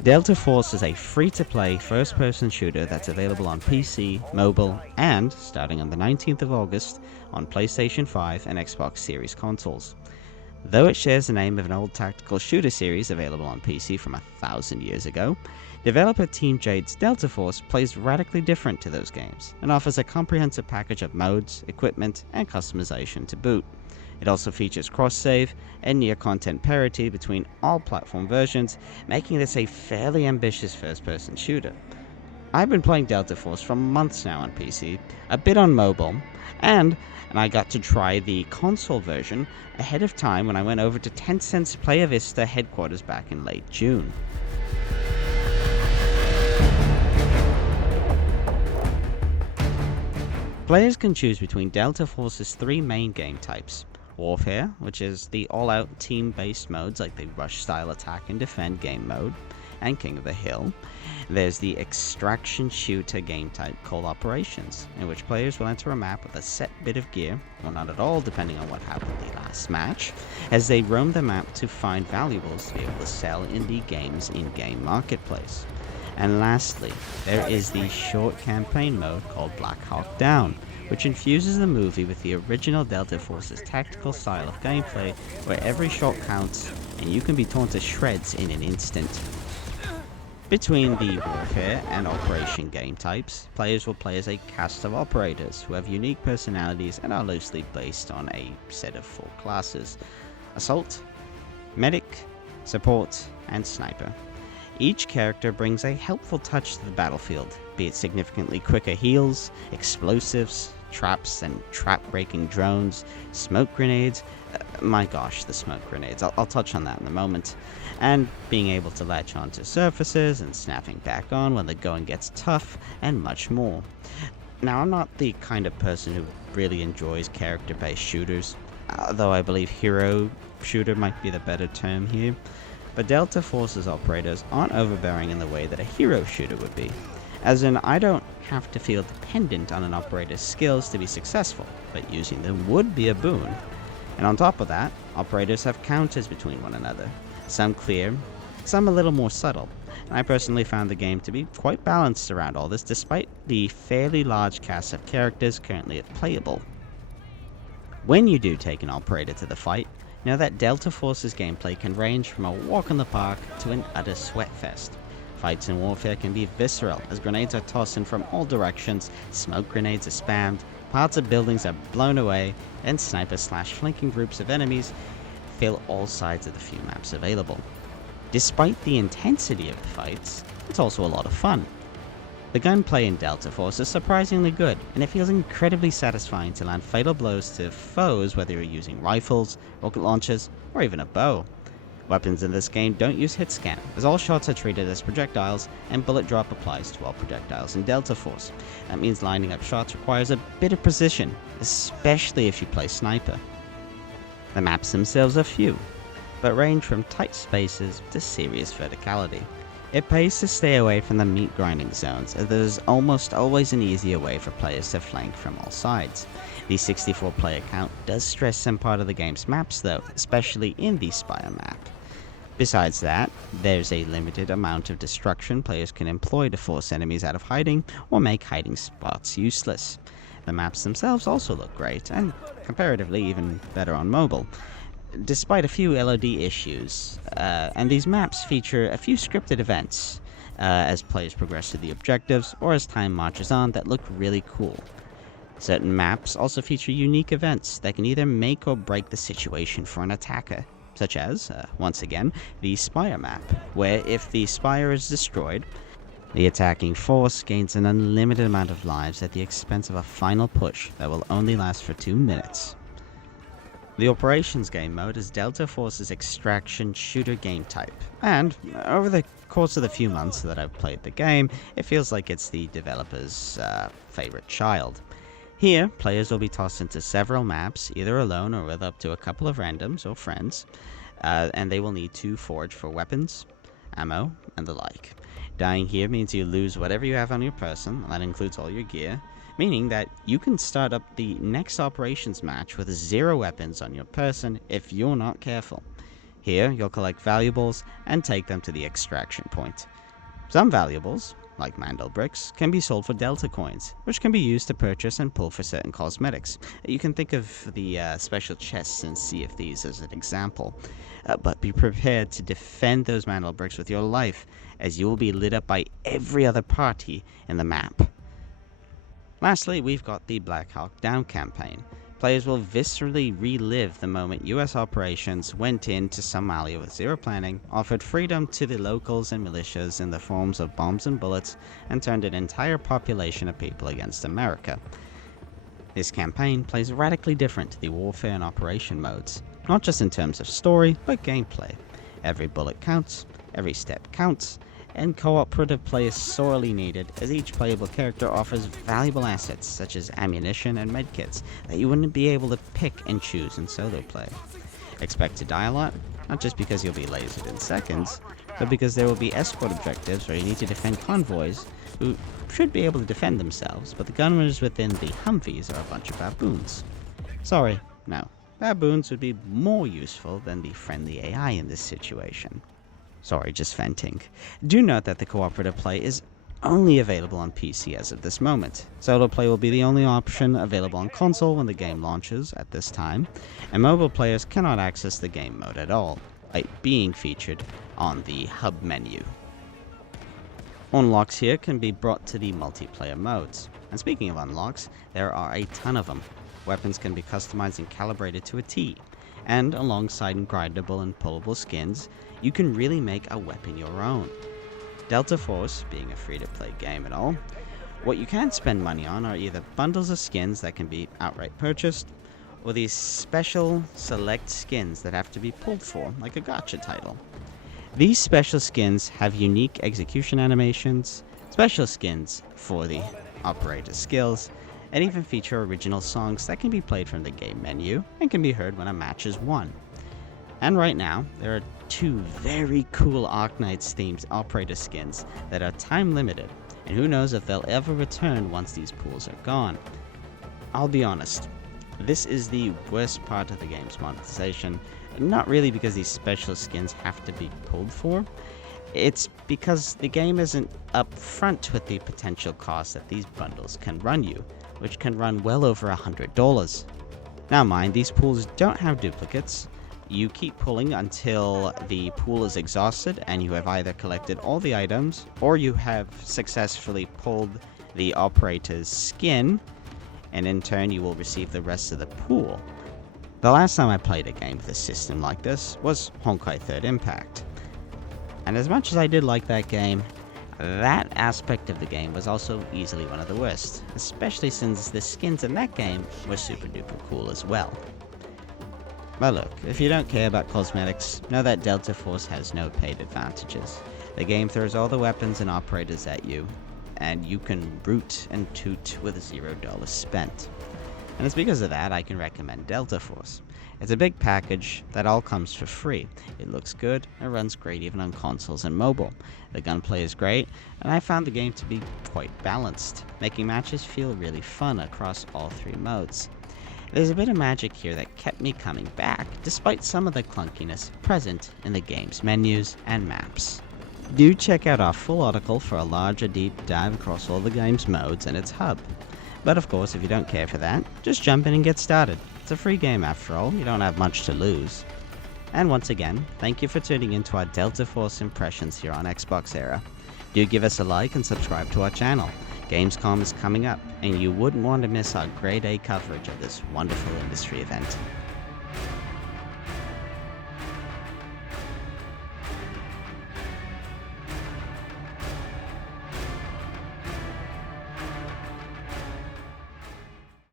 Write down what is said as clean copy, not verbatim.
Delta Force is a free-to-play first-person shooter that's available on PC, mobile, and, starting on the 19th of August, on PlayStation 5 and Xbox Series consoles. Though it shares the name of an old tactical shooter series available on PC from 1,000 years ago, developer Team Jade's Delta Force plays radically different to those games and offers a comprehensive package of modes, equipment, and customization to boot. It also features cross-save and near-content parity between all platform versions, making this a fairly ambitious first-person shooter. I've been playing Delta Force for months now on PC, a bit on mobile, and I got to try the console version ahead of time when I went over to Tencent's Playa Vista headquarters back in late June. Players can choose between Delta Force's three main game types: Warfare, which is the all-out team-based modes like the Rush-style attack and defend game mode, and King of the Hill. There's the extraction shooter game type called Operations, in which players will enter a map with a set bit of gear, or not at all depending on what happened in the last match, as they roam the map to find valuables to be able to sell in the game's in-game marketplace. And lastly, there is the short campaign mode called Black Hawk Down, which infuses the movie with the original Delta Force's tactical style of gameplay, where every shot counts and you can be torn to shreds in an instant. Between the Warfare and Operation game types, players will play as a cast of operators who have unique personalities and are loosely based on a set of 4 classes: Assault, Medic, Support, and Sniper. Each character brings a helpful touch to the battlefield, be it significantly quicker heals, explosives, traps and trap-breaking drones, smoke grenades. My gosh, the smoke grenades. I'll touch on that in a moment. And being able to latch onto surfaces and snapping back on when the going gets tough, and much more. Now, I'm not the kind of person who really enjoys character-based shooters, though I believe hero shooter might be the better term here. But Delta Force's operators aren't overbearing in the way that a hero shooter would be. As in, I don't have to feel dependent on an operator's skills to be successful, but using them would be a boon. And on top of that, operators have counters between one another, some clear, some a little more subtle, and I personally found the game to be quite balanced around all this, despite the fairly large cast of characters currently playable. When you do take an operator to the fight, know that Delta Force's gameplay can range from a walk in the park to an utter sweatfest. Fights in Warfare can be visceral, as grenades are tossed in from all directions, smoke grenades are spammed, parts of buildings are blown away, and sniper/flanking groups of enemies fill all sides of the few maps available. Despite the intensity of the fights, it's also a lot of fun. The gunplay in Delta Force is surprisingly good, and it feels incredibly satisfying to land fatal blows to foes, whether you're using rifles, rocket launchers, or even a bow. Weapons in this game don't use hit scan, as all shots are treated as projectiles, and bullet drop applies to all projectiles in Delta Force. That means lining up shots requires a bit of precision, especially if you play sniper. The maps themselves are few, but range from tight spaces to serious verticality. It pays to stay away from the meat grinding zones, as there's almost always an easier way for players to flank from all sides. The 64 player count does stress some part of the game's maps though, especially in the Spire map. Besides that, there's a limited amount of destruction players can employ to force enemies out of hiding or make hiding spots useless. The maps themselves also look great, and comparatively even better on mobile, despite a few LOD issues, and these maps feature a few scripted events as players progress through the objectives or as time marches on that look really cool. Certain maps also feature unique events that can either make or break the situation for an attacker, such as, once again, the Spire map, where if the Spire is destroyed, the attacking force gains an unlimited amount of lives at the expense of a final push that will only last for 2 minutes. The Operations game mode is Delta Force's extraction shooter game type, and over the course of the few months that I've played the game, it feels like it's the developer's favorite child. Here, players will be tossed into several maps, either alone or with up to a couple of randoms or friends, and they will need to forage for weapons, ammo, and the like. Dying here means you lose whatever you have on your person, and that includes all your gear, meaning that you can start up the next operations match with 0 weapons on your person if you're not careful. Here, you'll collect valuables and take them to the extraction point. Some valuables, like Mandel bricks, can be sold for Delta coins, which can be used to purchase and pull for certain cosmetics. You can think of the special chests in Sea of Thieves as an example, but be prepared to defend those Mandel bricks with your life, as you will be lit up by every other party in the map. Lastly, we've got the Black Hawk Down campaign. Players will viscerally relive the moment US operations went into Somalia with zero planning, offered freedom to the locals and militias in the forms of bombs and bullets, and turned an entire population of people against America. This campaign plays radically different to the warfare and operation modes, not just in terms of story, but gameplay. Every bullet counts, every step counts, and cooperative play is sorely needed, as each playable character offers valuable assets such as ammunition and medkits that you wouldn't be able to pick and choose in solo play. Expect to die a lot, not just because you'll be lasered in seconds, but because there will be escort objectives where you need to defend convoys who should be able to defend themselves, but the gunners within the Humvees are a bunch of baboons. Sorry, no. Baboons would be more useful than the friendly AI in this situation. Sorry, just venting. Do note that the cooperative play is only available on PC as of this moment. Solo play will be the only option available on console when the game launches at this time, and mobile players cannot access the game mode at all, being featured on the hub menu. Unlocks here can be brought to the multiplayer modes. And speaking of unlocks, there are a ton of them. Weapons can be customized and calibrated to a T, and alongside grindable and pullable skins, you can really make a weapon your own. Delta Force, being a free-to-play game and all, what you can spend money on are either bundles of skins that can be outright purchased, or these special select skins that have to be pulled for, like a gacha title. These special skins have unique execution animations, special skins for the operator skills, and even feature original songs that can be played from the game menu and can be heard when a match is won. And right now, there are two very cool Arknights themed operator skins that are time limited, and who knows if they'll ever return once these pools are gone. I'll be honest, this is the worst part of the game's monetization, not really because these special skins have to be pulled for, it's because the game isn't upfront with the potential cost that these bundles can run you, which can run well over $100. Now mind, these pools don't have duplicates. You keep pulling until the pool is exhausted and you have either collected all the items or you have successfully pulled the operator's skin, and in turn you will receive the rest of the pool. The last time I played a game with a system like this was Honkai 3rd Impact. And as much as I did like that game, that aspect of the game was also easily one of the worst, especially since the skins in that game were super duper cool as well. But look, if you don't care about cosmetics, know that Delta Force has no paid advantages. The game throws all the weapons and operators at you, and you can root and toot with $0 spent. And it's because of that I can recommend Delta Force. It's a big package that all comes for free. It looks good, it runs great even on consoles and mobile. The gunplay is great, and I found the game to be quite balanced, making matches feel really fun across all three modes. There's a bit of magic here that kept me coming back, despite some of the clunkiness present in the game's menus and maps. Do check out our full article for a larger deep dive across all the game's modes and its hub. But of course, if you don't care for that, just jump in and get started. It's a free game after all, you don't have much to lose. And once again, thank you for tuning in to our Delta Force impressions here on XboxEra. Do give us a like and subscribe to our channel. Gamescom is coming up, and you wouldn't want to miss our grade A coverage of this wonderful industry event.